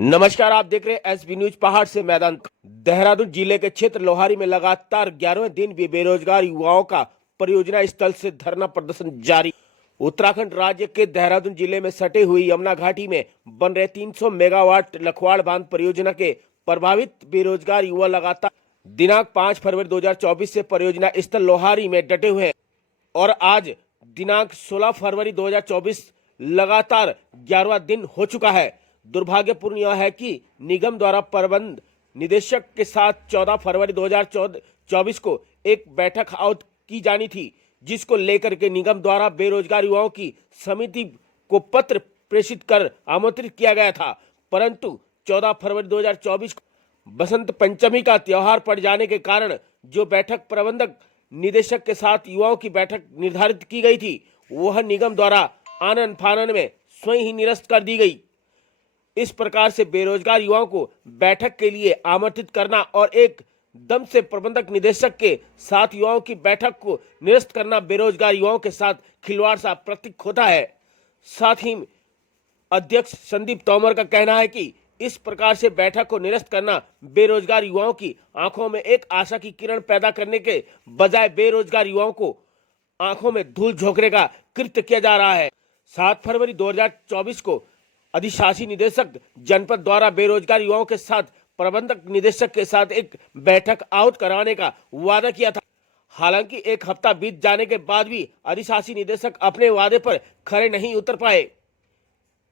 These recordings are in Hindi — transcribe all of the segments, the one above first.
नमस्कार, आप देख रहे हैं एसबी न्यूज पहाड़ से मैदान। देहरादून जिले के क्षेत्र लोहारी में लगातार 11वें दिन भी बेरोजगार युवाओं का परियोजना स्थल से धरना प्रदर्शन जारी। उत्तराखंड राज्य के देहरादून जिले में सटे हुई यमुना घाटी में बन रहे 300 मेगावाट लखवाड़ बांध परियोजना के प्रभावित बेरोजगार युवा लगातार दिनांक 5 फरवरी 2024 से परियोजना स्थल लोहारी में डटे हुए हैं और आज दिनांक 16 फरवरी 2024 लगातार 11वां दिन हो चुका है। दुर्भाग्यपूर्ण यह है कि निगम द्वारा प्रबंध निदेशक के साथ 14 फरवरी 2024 को एक बैठक आयोजित की जानी थी, जिसको लेकर के निगम द्वारा बेरोजगार युवाओं की समिति को पत्र प्रेषित कर आमंत्रित किया गया था, परंतु 14 फरवरी 2024 को बसंत पंचमी का त्योहार पड़ जाने के कारण जो बैठक प्रबंधक निदेशक के साथ युवाओं की बैठक निर्धारित की गई थी, वह निगम द्वारा आनन फानन में स्वयं ही निरस्त कर दी गई। इस प्रकार से बेरोजगार युवाओं को बैठक के लिए आमंत्रित करना और एक दम से प्रबंधक निदेशक के साथ युवाओं की बैठक को निरस्त करना बेरोजगार युवाओं के साथ खिलवाड़ सा प्रतीक होता है। साथ ही अध्यक्ष संदीप तोमर का कहना है कि इस प्रकार से बैठक को निरस्त करना बेरोजगार युवाओं की आंखों में एक आशा की किरण पैदा करने के बजाय बेरोजगार युवाओं को आंखों में धूल झोंकने का कृत्य किया जा रहा है। 7 फरवरी 2024 को अधिशासी निदेशक जनपद द्वारा बेरोजगार युवाओं के साथ प्रबंधक निदेशक के साथ एक बैठक आयोजित कराने का वादा किया था। हालांकि एक हफ्ता बीत जाने के बाद भी अधिशासी निदेशक अपने वादे पर खरे नहीं उतर पाए,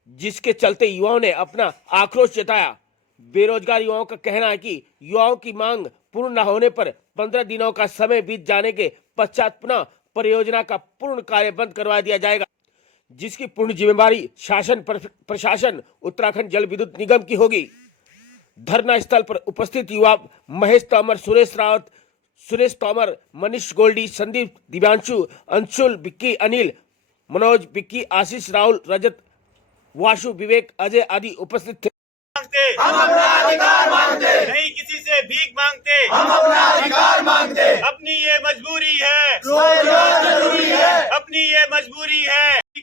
जिसके चलते युवाओं ने अपना आक्रोश जताया। बेरोजगार युवाओं का कहना है कि युवाओं की मांग पूर्ण न होने पर 15 दिनों का समय बीत जाने के पश्चात पुनः परियोजना का पूर्ण कार्य बंद करवा दिया जाएगा, जिसकी पूर्ण जिम्मेदारी शासन प्रशासन उत्तराखंड जल विद्युत निगम की होगी। धरना स्थल पर उपस्थित युवा महेश तोमर, सुरेश रावत, सुरेश तोमर, मनीष गोल्डी, संदीप, दिव्यांशु, अंशुल, बिक्की, अनिल, मनोज, बिक्की, आशीष, राहुल, रजत, वाशु, विवेक, अजय आदि उपस्थित थे। हम अपना अधिकार मांगते, नहीं किसी से भीख मांगते, हम अपना अधिकार मांगते। अपनी ये मजबूरी है, रोजगार जरूरी है, अपनी ये मजबूरी है। पूरी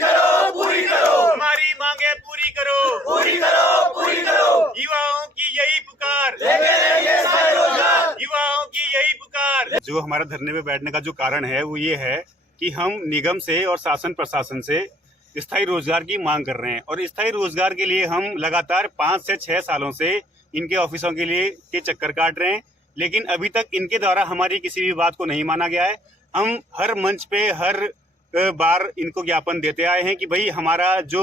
करो, पूरी करो, हमारी मांगे पूरी करो, पूरी करो, पूरी करो। युवाओं की यही पुकार, युवाओं की यही पुकार। जो हमारा धरने पे बैठने का जो कारण है वो ये है कि हम निगम से और शासन प्रशासन से स्थायी रोजगार की मांग कर रहे हैं और स्थायी रोजगार के लिए हम लगातार 5 से 6 सालों से इनके ऑफिसों के लिए के चक्कर काट रहे हैं, लेकिन अभी तक इनके द्वारा हमारी किसी भी बात को नहीं माना गया है। हम हर मंच पे हर बार इनको ज्ञापन देते आए हैं कि भाई हमारा जो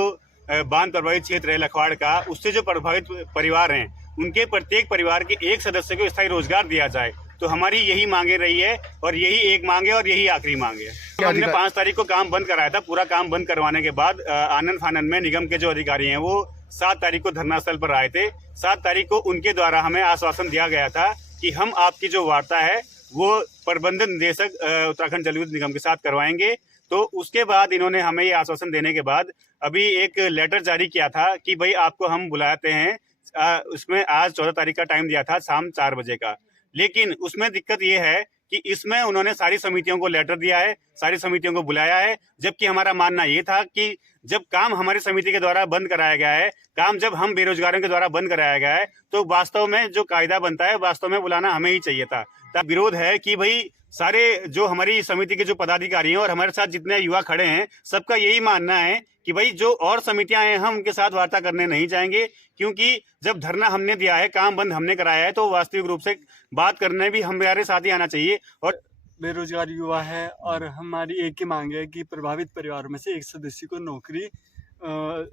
बांध प्रभावित क्षेत्र है लखवाड़ का, उससे जो प्रभावित परिवार हैं उनके प्रत्येक परिवार के एक सदस्य को स्थायी रोजगार दिया जाए। तो हमारी यही मांगे रही है और यही एक मांग है और यही आखिरी मांग है। हमने 5 तारीख को काम बंद कराया था। पूरा काम बंद करवाने के बाद आनन फानन में निगम के जो अधिकारी हैं वो 7 तारीख को धरना स्थल पर आए थे। 7 तारीख को उनके द्वारा हमें आश्वासन दिया गया था कि हम आपकी जो वार्ता है वो प्रबंधन निदेशक उत्तराखंड जल विद्युत निगम के साथ करवाएंगे। तो उसके बाद इन्होंने हमें ये आश्वासन देने के बाद अभी एक लेटर जारी किया था कि भाई आपको हम बुलाते हैं। उसमें आज 14 तारीख का टाइम दिया था शाम 4 बजे का, लेकिन उसमें दिक्कत ये है कि इसमें उन्होंने सारी समितियों को लेटर दिया है, सारी समितियों को बुलाया है, जबकि हमारा मानना ये था कि जब काम हमारी समिति के द्वारा बंद कराया गया है, काम जब हम बेरोजगारों के द्वारा बंद कराया गया है, तो वास्तव में जो कायदा बनता है वास्तव में बुलाना हमें ही चाहिए था। तब विरोध है कि भाई सारे जो हमारी समिति के जो पदाधिकारी हैं और हमारे साथ जितने युवा खड़े हैं, सबका यही मानना है कि भाई जो और समितियां हैं हम उनके साथ वार्ता करने नहीं जाएंगे, क्योंकि जब धरना हमने दिया है, काम बंद हमने कराया है, तो वास्तविक रूप से बात करने भी हमारे साथ ही आना चाहिए। और बेरोजगार युवा है और हमारी एक ही मांग है कि प्रभावित परिवारों में से एक सदस्य को नौकरी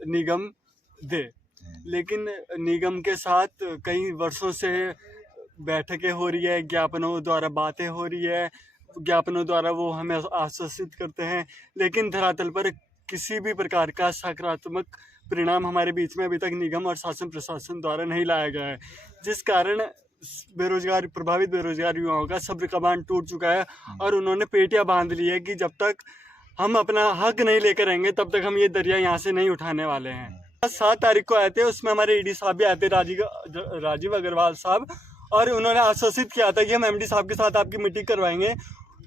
निगम दे, लेकिन निगम के साथ कई वर्षों से बैठकें हो रही है, ज्ञापनों द्वारा बातें हो रही है, ज्ञापनों द्वारा वो हमें आश्वासित करते हैं, लेकिन धरातल पर किसी भी प्रकार का सकारात्मक परिणाम हमारे बीच में अभी तक निगम और शासन प्रशासन द्वारा नहीं लाया गया है, जिस कारण प्रभावित बेरोजगार युवाओं का सब्र का बांध टूट चुका है और उन्होंने पेटियां बांध ली है कि जब तक हम अपना हक नहीं लेकर आएंगे तब तक हम ये दरिया यहाँ से नहीं उठाने वाले हैं। 7 तारीख को आए थे, उसमें हमारे ईडी साहब भी आए थे, राजीव अग्रवाल साहब, और उन्होंने आश्वासित किया था कि हम एमडी साहब के साथ आपकी मीटिंग करवाएंगे।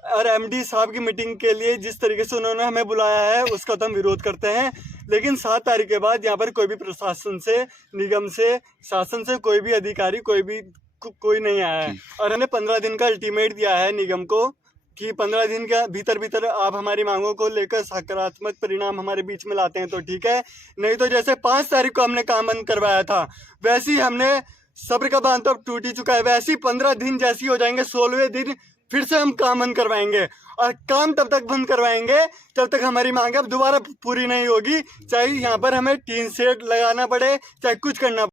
और एमडी साहब की मीटिंग के लिए जिस तरीके से उन्होंने हमें बुलाया है उसका तो हम विरोध करते हैं। लेकिन 7 तारीख के बाद यहाँ पर कोई भी प्रशासन से, निगम से, शासन से कोई भी अधिकारी कोई नहीं आया है। और हमने 15 दिन का अल्टीमेट दिया है निगम को कि 15 दिन के भीतर आप हमारी मांगों को लेकर सकारात्मक परिणाम हमारे बीच में लाते हैं तो ठीक है, नहीं तो जैसे 5 तारीख को हमने काम बंद करवाया था वैसे ही हमने सब्र का बांध तो अब टूट ही चुका है, वैसे ही 15 दिन जैसे ही हो जाएंगे 16वें दिन फिर से हम काम बंद करवाएंगे। और काम तब तक बंद करवाएंगे जब तक हमारी मांग अब दोबारा पूरी नहीं होगी, चाहे यहाँ पर हमें टीन शेड लगाना पड़े, चाहे कुछ करना